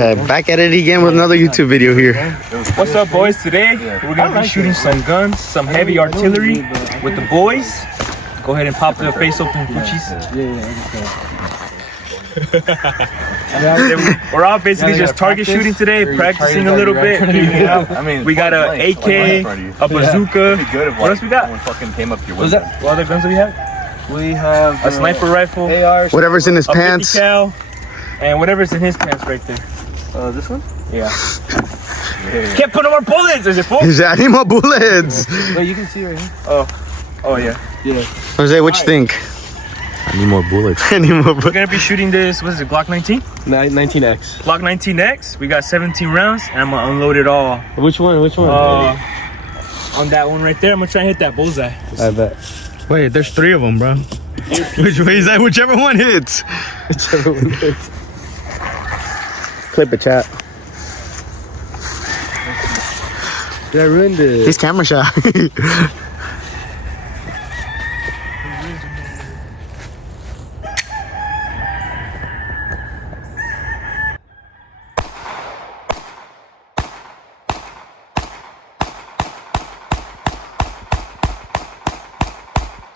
Back at it again with another YouTube video here. What's up, boys? Today we're gonna be shooting some guns, some heavy artillery with the boys. Go ahead and pop the face open, Fuchis. We're all basically just target shooting today, practicing a little bit. We got an AK, a bazooka. What else we got? What other guns do we have? We have a sniper rifle, Whatever's in his pants. 50 cal, and whatever's in his pants right there. This one? Yeah. Can't put no more bullets. Is it full? He's adding more bullets. Wait, you can see right here. Oh yeah. Jose, what you think? I need more bullets. I need more bullets. We're gonna be shooting this. What is it? Glock 19? 19X. Glock 19X. We got 17 rounds, and I'm gonna unload it all. Which one? On that one right there. I'm gonna try and hit that bullseye. I bet. Wait, there's 3 of them, bro. Which way is that? Whichever one hits. Whichever one hits. Clip it, chat. Yeah, I ruined it. He's camera shy.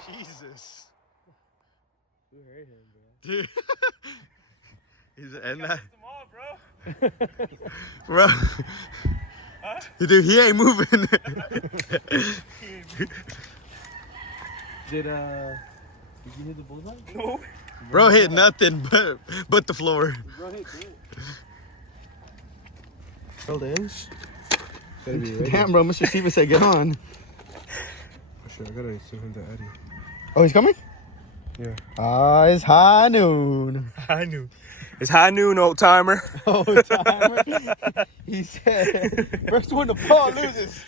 Jesus. Dude. And that, bro. Huh? Dude, he ain't moving. Did you hit the bullseye? No. Bro hit nothing but the floor. Bro hit good. Hold ends. Gotta be ready. Damn, bro, Mr. Steven said get on. Oh shit, I gotta send him to Eddie. Oh, he's coming? Yeah. It's high noon. High noon. It's high noon, old timer. Old timer. He said, first one to fall loses.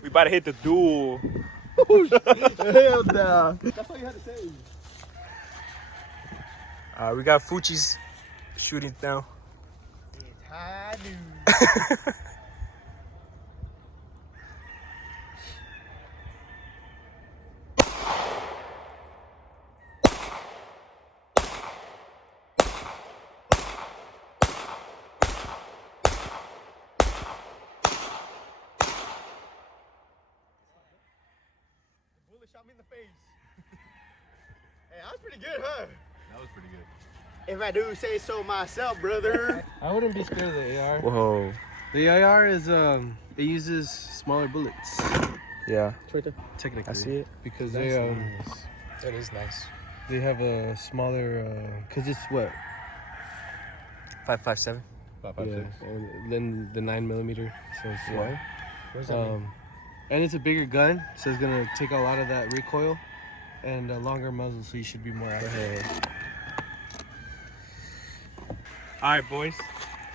We about to hit the duel. Hell no. That's all you had to say. We got Fuchis shooting now. It's high noon. Shot me in the face. Hey, that was pretty good, huh? That was pretty good. If I do say so myself, brother. I wouldn't be scared of the AR. Whoa. The AR is it uses smaller bullets. Yeah. It's right there. Technically. I see it. Because That is nice. they have a smaller cause it's what? 5.57. 5.56. And then the 9mm. So it's What? What does that mean? And it's a bigger gun, so it's gonna take a lot of that recoil, and a longer muzzle, so you should be more accurate. All right, boys.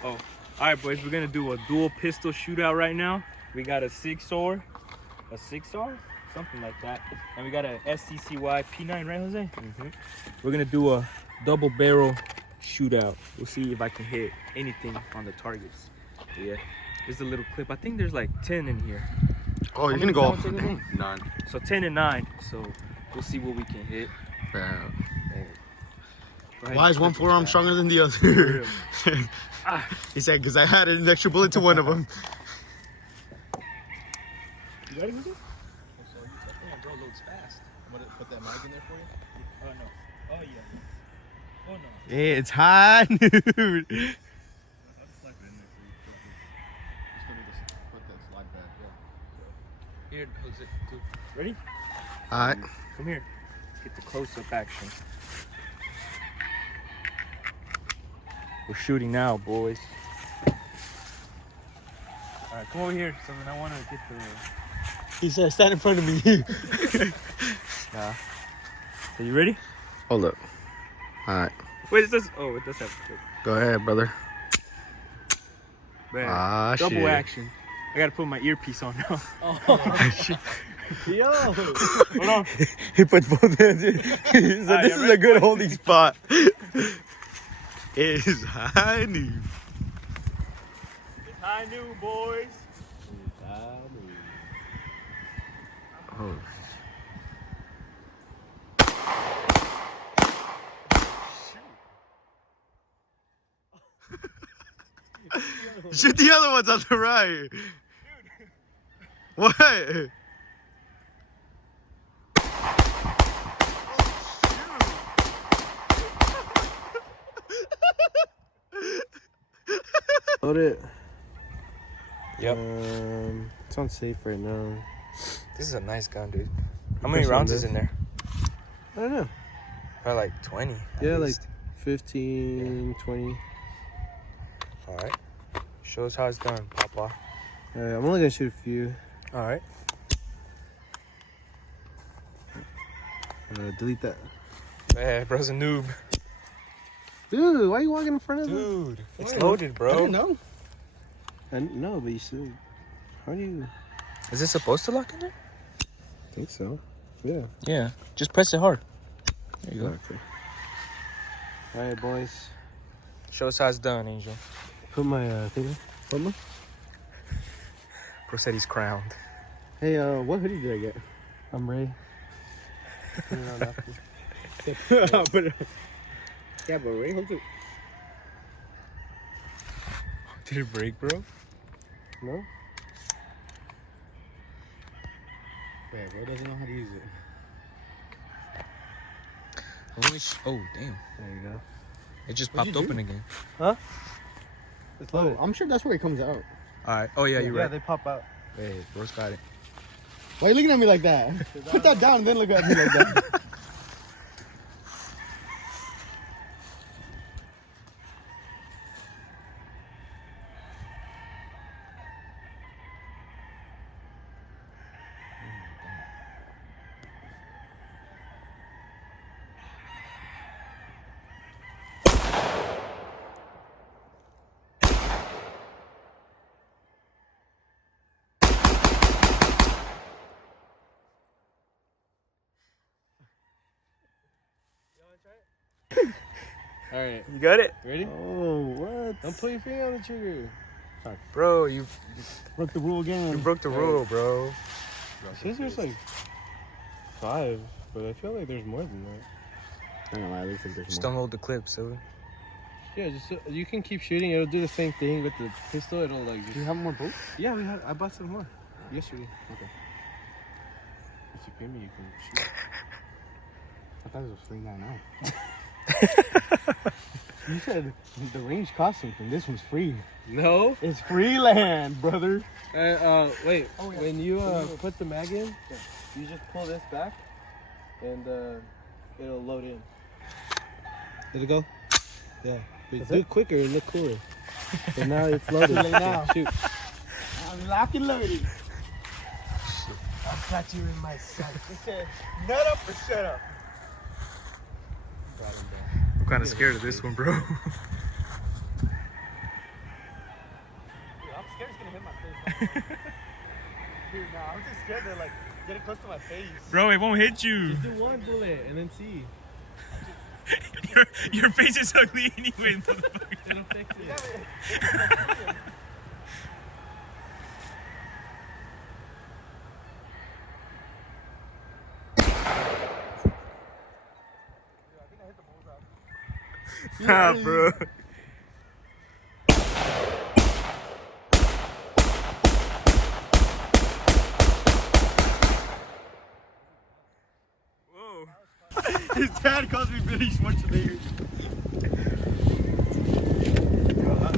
All right, boys. We're gonna do a dual pistol shootout right now. We got a 6-SOR, something like that, and we got a SCCY P9, right, Jose? Mm-hmm. We're gonna do a double barrel shootout. We'll see if I can hit anything on the targets. Yeah. There's a little clip. I think there's like 10 in here. Oh, you're gonna go off. 9. So 10 and 9. So we'll see what we can hit. Why is one forearm stronger than the other? He said, because I had an extra bullet to one of them. You ready with it? Damn, bro, loads fast. I'm gonna put that mag in there for you. Oh, no. Oh, yeah. Oh, no. Yeah, it's high noon. I'll just slap it in there for you. Just gonna need to put that slide back. Yeah. Here, Jose. Ready? All right. Come here. Let's get the close-up action. We're shooting now, boys. All right, come over here. So then I want to get the... He said, stand in front of me. Nah. Are you ready? Hold up. All right. Wait, it does... Oh, it does have... Go ahead, brother. Man, double shit. action. I got to put my earpiece on now. Yo! Hold on. He put both hands in. He said, this is a good holding spot. It is high noon. It's high noon, boys. It's high noon. Oh. Shoot the other ones on the right. What? Load it. Yep. It's on safe right now. This is a nice gun, dude. How many rounds is in there? I don't know. Probably like 20. Yeah, like 15, 20. All right. Show us how it's done, Papa. I'm only gonna shoot a few. All right. Delete that. Man, bro's a noob. Dude, why are you walking in front of me? Dude, it's loaded, bro. I didn't know. No, but you should. How do you? Is it supposed to lock in there? I think so. Yeah. Yeah. Just press it hard. There you go. Okay. All right, boys. Show us how it's done, Angel. Put my thing on. Bro said he's crowned. Hey, what hoodie did I get? I'm Ray. Put it on after. Put it on. Yeah, but Ray, hold it. Did it break, bro? No? Yeah, Ray doesn't know how to use it. Oh, damn. There you go. It just What'd popped you do? open again. Huh? It's Oh, loaded. I'm sure that's where it comes out. All right. Oh, yeah, you're Yeah, right. they pop out. Hey, bro's got it. Why are you looking at me like that? Put that down and then look at me like that. All right. You got it? Ready? Oh, what? Don't put your finger on the trigger. Bro, you Broke the rule again. broke the rule, bro. It says there's like 5, but I feel like there's more than that. I don't know, I think there's Just more. don't hold the clip, so. Yeah, just you can keep shooting. It'll do the same thing with the pistol. It'll like Do just. you have more bullets? Yeah, I bought some more yesterday. Okay. If you pay me, you can shoot. I thought it was free now. You said the range cost something. This one's free. No. It's free land, brother. Wait. Oh, yeah. When you put the mag in, you just pull this back, and it'll load in. Did it go? Yeah. But do it quicker and look cooler. So now it's loaded. Too late now. Shoot. I'm locked and loaded. I'll catch you in my sight. Nut up or shut up? I'm kind of scared of this one, bro. I'm scared it's gonna hit my face. Dude, nah, I'm just scared to like get it close to my face. Bro, it won't hit you. Just do one bullet and then see. Your face is ugly anyway, motherfucker. It'll fix it. Nah, bro. Whoa. His dad calls me Billy Schwarzenegger.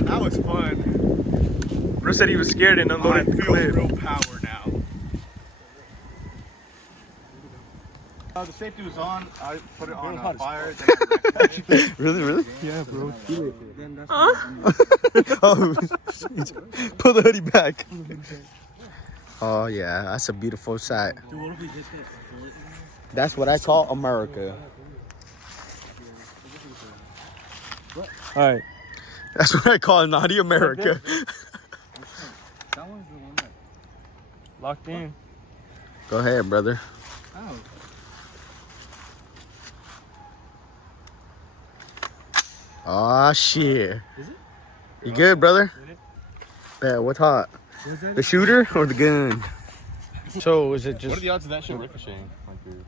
That was fun. Bro said he was scared and unloaded the clip. real power now. The safety was on. I put it on fire. Really? Yeah, bro. Feel it. Oh, pull the hoodie back. Oh yeah, that's a beautiful sight. Dude, what if we just get split? That's what I call America. Alright. That's what I call naughty America. That one's the one that. Locked in. Go ahead, brother. Ow. Oh shit. Is it? You good, brother? Did it? Yeah, what's hot? Was that The shooter or the gun? So is it just? What are the odds of that shit ricocheting? Like, dude.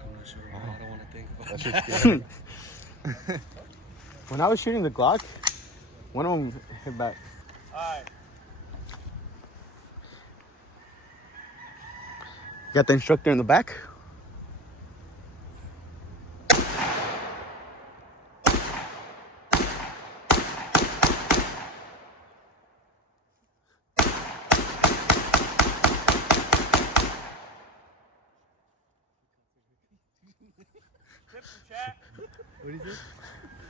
I'm not sure. I don't want to think about That it. shit's scary. When I was shooting the Glock, One of them hit back. Alright. Got the instructor in the back. What is it?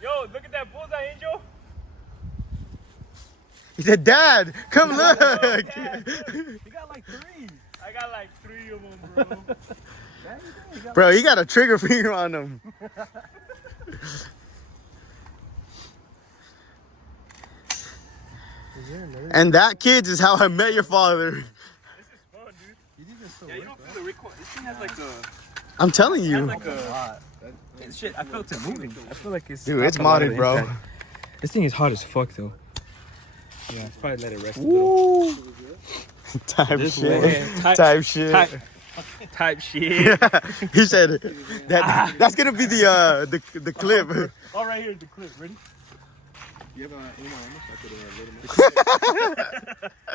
Yo, look at that bullseye, Angel. He said, "Dad, come look." Dad, You got like 3. I got like 3 of them, bro. Bro, he got a trigger finger on him. And that, kids, is how I met your father. This is fun, dude. Yeah, you don't feel the recoil. This thing has like a... I'm telling you. Like a shit, I felt it moving. I feel like it's... Dude, it's modded, bro. This thing is hot as fuck, though. Yeah, I'll probably let it rest a little. Type This shit. way. Type shit. Type shit. Yeah. He said that's gonna be the clip. All right, here's the clip. Ready? You have any more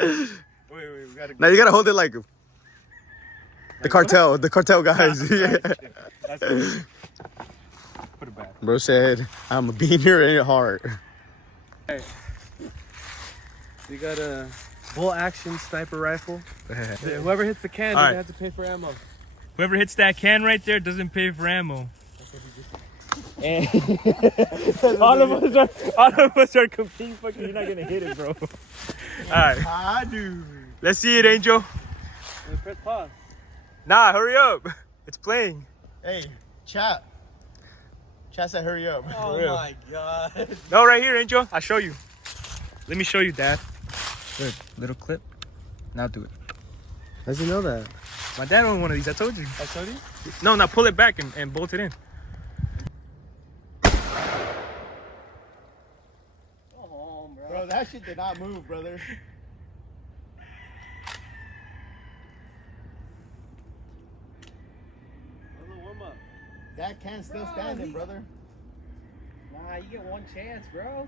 ammo? Wait, we gotta go. Now you gotta hold it like the cartel guys. Yeah. That's good. Put it back. Bro said, "I'm a being here in your heart." We got a bolt action sniper rifle. Whoever hits the can All doesn't right. have to pay for ammo. Whoever hits that can right there doesn't pay for ammo. And all of us are competing. Fucking, you're not gonna hit it, bro. All right. I do. Let's see it, Angel. Press pause. Nah, hurry up. It's playing. Hey, chat. Chat said, "Hurry up." Oh real. my god. No, right here, Angel. I'll show you. Let me show you, Dad. Good. Little clip. Now do it. How'd you know that? My dad owned one of these. I told you. I showed you? No, now pull it back and bolt it in. Go home, bro. Bro, that shit did not move, brother. A little warm up. That can's still standing, brother. Nah, you get one chance, bro.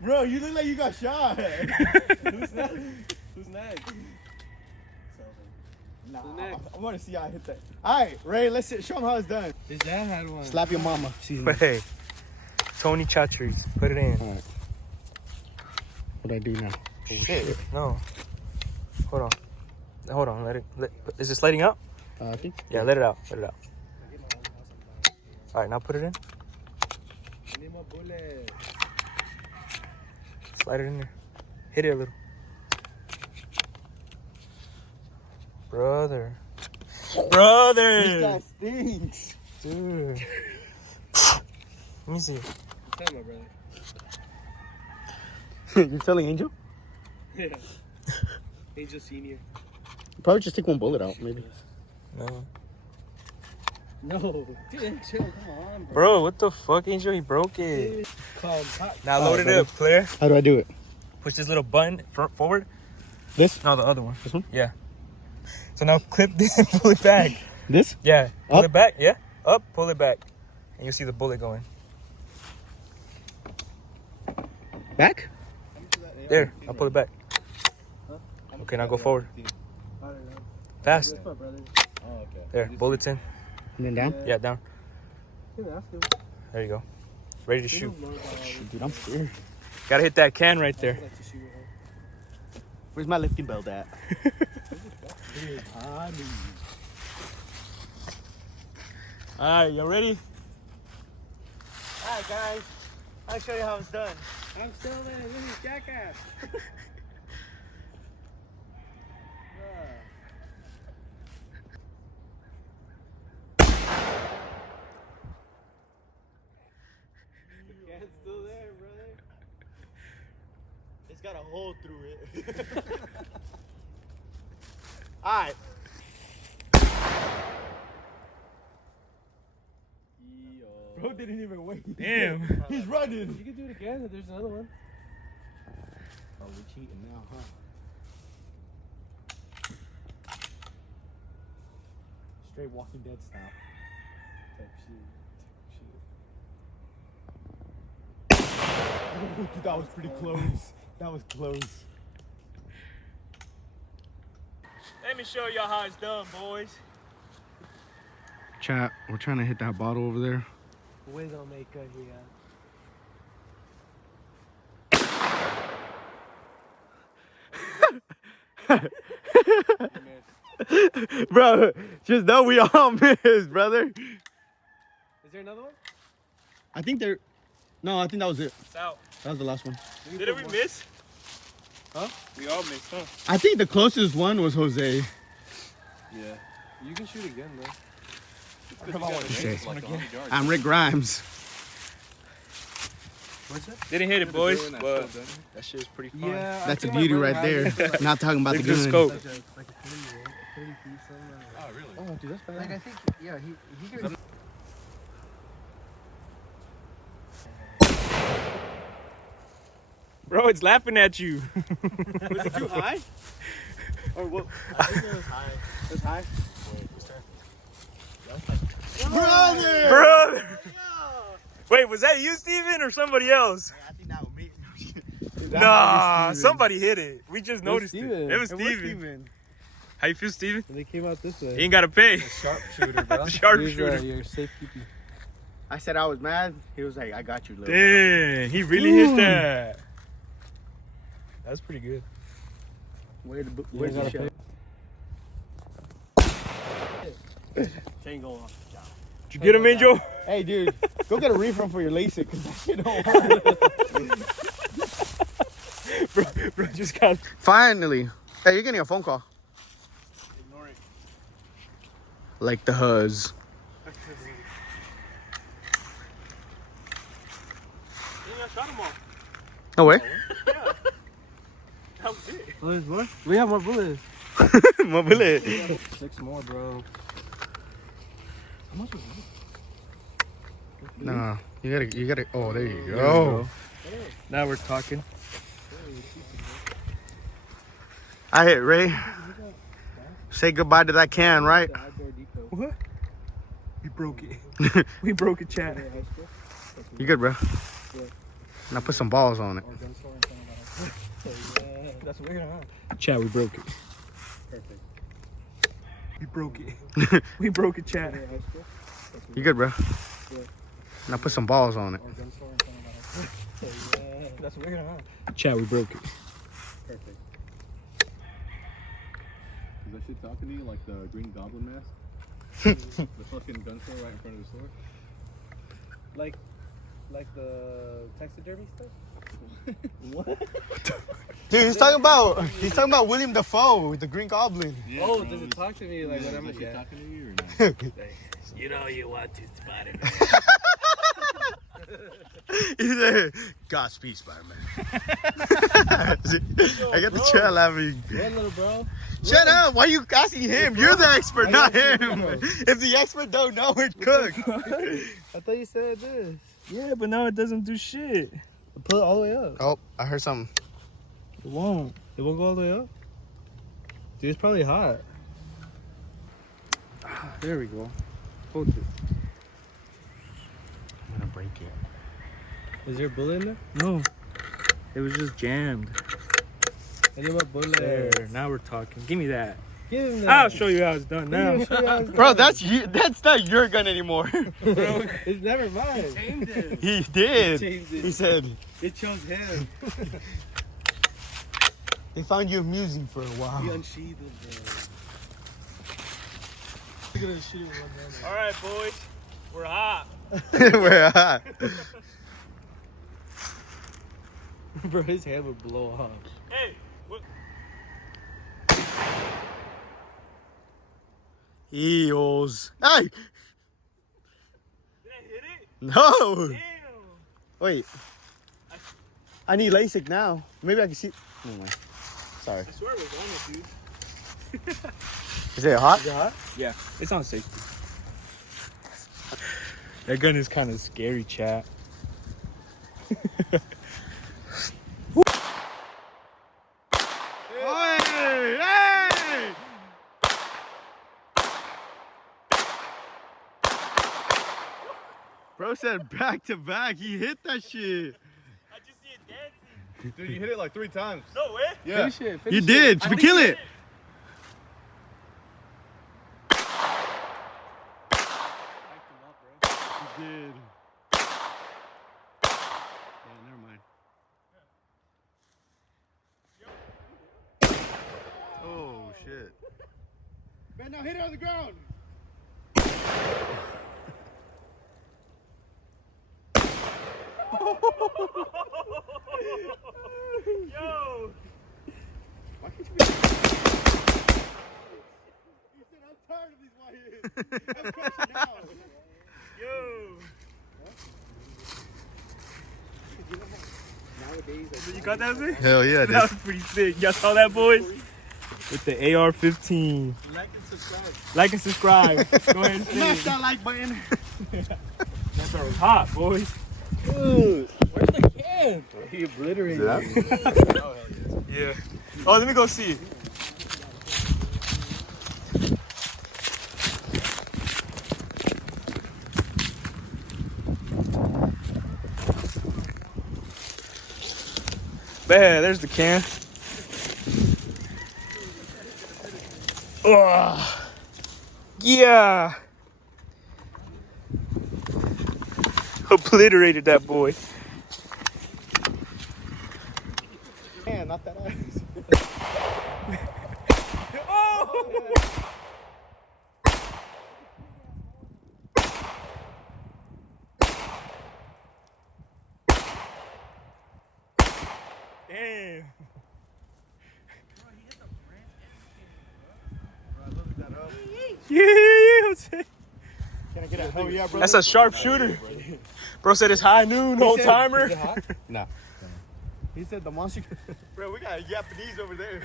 Bro, you look like you got shot. Who's next? Who's next? Nah, Who's next? I want to see how I hit that. All right, Ray, let's show him how it's done. His dad had one. Slap your mama. Hey, Tony Chacheries. Put it in. What do I do now? Shit. No. Hold on. Let it. Is it sliding out? I think. Yeah, let it out. Let it out. All right, now put it in. I need my bullet. Slide it in there. Hit it a little. Brother. This guy stinks. Dude. Let me see. Tell my brother. You're telling Angel? Yeah. Angel Senior. Probably just take one bullet out, maybe. No. No. Dude, chill. Come on, bro. Bro, what the fuck, Angel? He broke it. Calm. Now load it up, clear. How do I do it? Push this little button forward. This? No, the other one. This one? Yeah. So now clip this and pull it back. This? Yeah. Pull Up? it back. Yeah. Up, pull it back. And you'll see the bullet going. Back? There. I'll pull it back. Okay, now go forward. Fast. My brother. Oh, okay. There. Bullets in. And then down? Yeah, down. Dude, ask him. There you go. Ready to shoot. Dude, I'm scared. Gotta hit that can right there. Like to shoot with her. Where's my lifting belt at? Alright, you ready? Alright, guys. I'll show you how it's done. I'm still there. This is jackass. The can's still there, brother. It's got a hole through it. Alright. Bro didn't even wait. Damn. He's running. You can do it again if there's another one. Oh, we're cheating now, huh? Straight Walking Dead style. Type shit. Oh, dude, that was pretty close. That was close. Let me show y'all how it's done, boys. Chat, we're trying to hit that bottle over there. We're gonna make it here. Bro, just know we all missed, brother. Is there another one? I think they're... No, I think that was it. It's out. That was the last one. Didn't we miss? Huh? We all missed, huh? I think the closest one was Jose. Yeah. You can shoot again, though. I'm Rick Grimes. What's it? Didn't hit it, boys, Doing that but stuff, doesn't that shit was pretty fun. Yeah. That's a beauty right there. Not talking about the Look at the gun. scope. Like a 30, right? 30 feet, something like that. Oh, really? Oh, dude, that's bad. Like I think, yeah, he could. Bro, it's laughing at you. Was it too high? Or what? I think it was high. It was high? Brother! Brother! Wait, was that you, Steven, or somebody else? I think that was me. Nah, somebody hit it. We just noticed it. Steven. It was Steven. How you feel, Steven? And they came out this way. You ain't gotta pay. Sharpshooter, bro. Sharpshooter. Your safekeeping. I said I was mad. He was like, I got you, little. Dang, he really hit that. That's pretty good. Where's the shot? Chain go off. Did you get him, Angel? Hey, dude, go get a refund for your LASIK because that shit don't work. Bro, just got. Finally. Hey, you're getting a phone call. Ignore it. Like the Huz. I shot him all. No way. Yeah. That was it. Oh, there's more? We have more bullets. My bullet. 6 more, bro. How much was it? Nah, you gotta. Oh, there you go. Now we're talking. I hit Ray. Say goodbye to that can, right? What? We broke it. We broke it, chat. You good, bro? Now put some balls on it. That's what we're gonna have. Chat, we broke it. Perfect. We broke it. We broke it, chat. You good, bro? Now put some balls on it. That's what we're gonna have. Chat, we broke it. Perfect. Is that shit talking to you like the Green Goblin mask? The fucking gun store right in front of the store? Like the taxidermy stuff? Dude, he's talking about William Dafoe, the Green Goblin. Yeah, Oh, bro, does it it's- talk to me like when I'm is a that shit guy? talking to you or not? You know you want to, Spider-Man. He said, Godspeed, Spider-Man. I got the chair laughing. What, little bro? Shut up! Why are you asking him? You're the expert, not him. If the expert don't know, it's cooked. I thought you said this. Yeah, but now it doesn't do shit. Pull it all the way up. Oh, I heard something. It won't. It won't go all the way up? Dude, it's probably hot. There we go. Hold it. I'm gonna break it. Is there a bullet in there? No. It was just jammed. I need my bullet. There, now we're talking. Give me that. Give him that. I'll show you how it's done now. Bro, that's not your gun anymore. It's never mine. He did. Changed it. He said It chose him. they found you amusing for a while. He unsheathed it, bro. We're gonna shoot it with one hand. All right, boys. We're hot. We're hot. Bro, his hand would blow off. Hey, what? Eels. Hey! Did I hit it? No! Damn. Wait. I need LASIK now. Maybe I can see. Oh my. Sorry. I swear it was on it, dude. Is it hot? Is it hot? Yeah, it's on safety. That gun is kind of scary, chat. Hey! Hey! Bro said back to back. He hit that shit. I just see it dancing. Dude, you hit it like 3 times. No way. Yeah. Finish it. Finish You it. did. I Kill think it. You did. Yeah, never mind. Oh shit. Man, now hit it on the ground. Yo. Why can't you be... He said, I'm tired of these white hits. I'm crashing out. Yo. Nowadays, You got that thing? Hell yeah, That dude. was pretty sick. Y'all saw that, boys? With the AR-15. like and subscribe. Like and subscribe. Go ahead and Smash say it. that like button. That thing was hot, boys. Dude, where's the can? He obliterated it. Yeah. Oh, let me go see it. Man, there's the can. Oh, yeah. Obliterated that boy. Man, not that ass. Oh! Damn. Yeah. Can I get a hell yeah, bro? That's a sharp shooter. Bro said it's high noon, whole timer. Is it hot? No. He said the monster. Bro, we got a Japanese over there.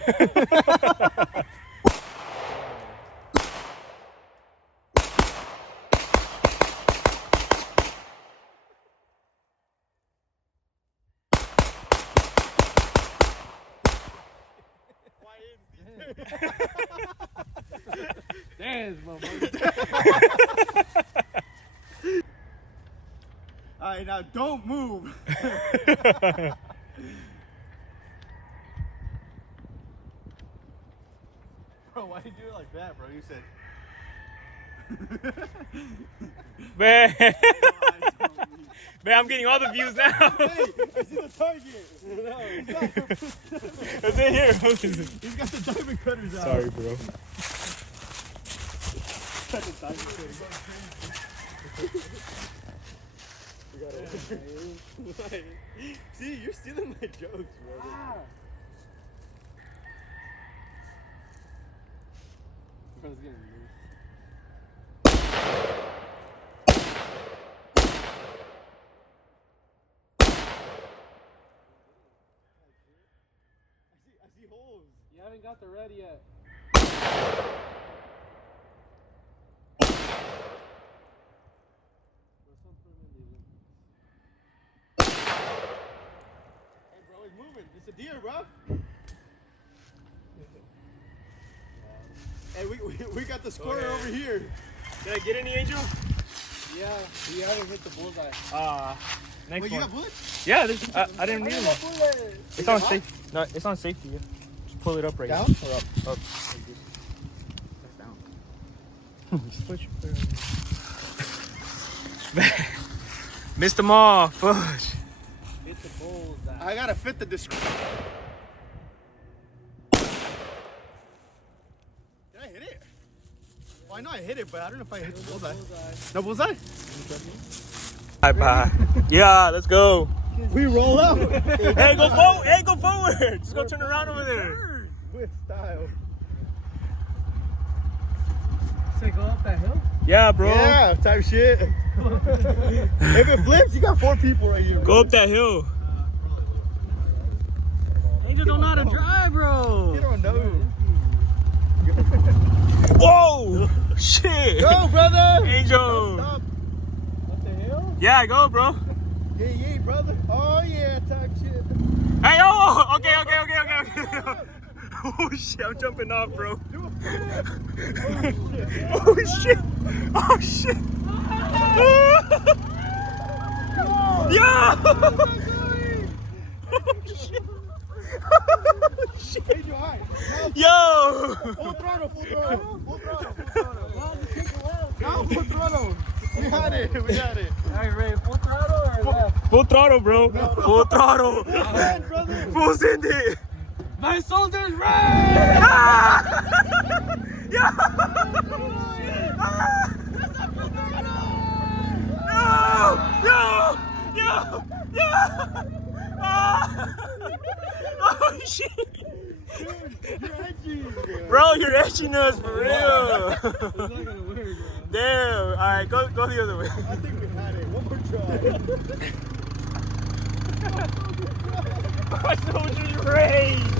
Dance, motherfucker. Alright, now don't move. Bro, why you do it like that, bro? You said. Man. Man, I'm getting all the views now. Hey, I see the target. Is it here? He's got the diamond cutters out. Sorry, bro. See, you're stealing my jokes, bro. Bro's getting loose. I see holes. You haven't got the red yet. Hey, bro, he's moving. It's a deer, bro. Hey, we got the squirrel over here. Did I get any, Angel? Yeah, you haven't hit the bullseye. Next Wait, you one. got bullets? Yeah, I didn't need I one. got bullets. It's on safety. No, it's on safety. Yeah. Just pull it up right Down now. or up? Up. That's down. Just push it. Missed them all. Fudge. Hit the bullseye. I gotta fit the description. Did I hit it? Well, I know I hit it, but I don't know if I hit the bullseye. No bullseye? Bye. Yeah, let's go. We roll out. Hey, go forward. Hey, go forward. Just go turn around over there. With style. So go up that hill? Yeah, bro. Yeah, type shit. If it flips, you got 4 people right here. Go up that hill. Angel don't know how to drive, bro. You don't know. Whoa! Shit. Go, brother. Angel. Stop. What the hell? Yeah, go, bro. Yeah, brother. Oh, yeah, type shit. Hey, oh! Okay. Oh, shit. I'm jumping off, bro. Oh, shit. Oh, shit. Yo! Full throttle, full throttle, full throttle, full throttle. Now full throttle. We had it, we had it. Alright, Ray, full throttle or left? Full throttle, bro. Full throttle. Full send it! My soldiers, Ray! Oh shit! Bro, you're etching us for real. It's not gonna work, bro. Damn. Alright, go the other way. I think we had it. One more try. My soldiers rage.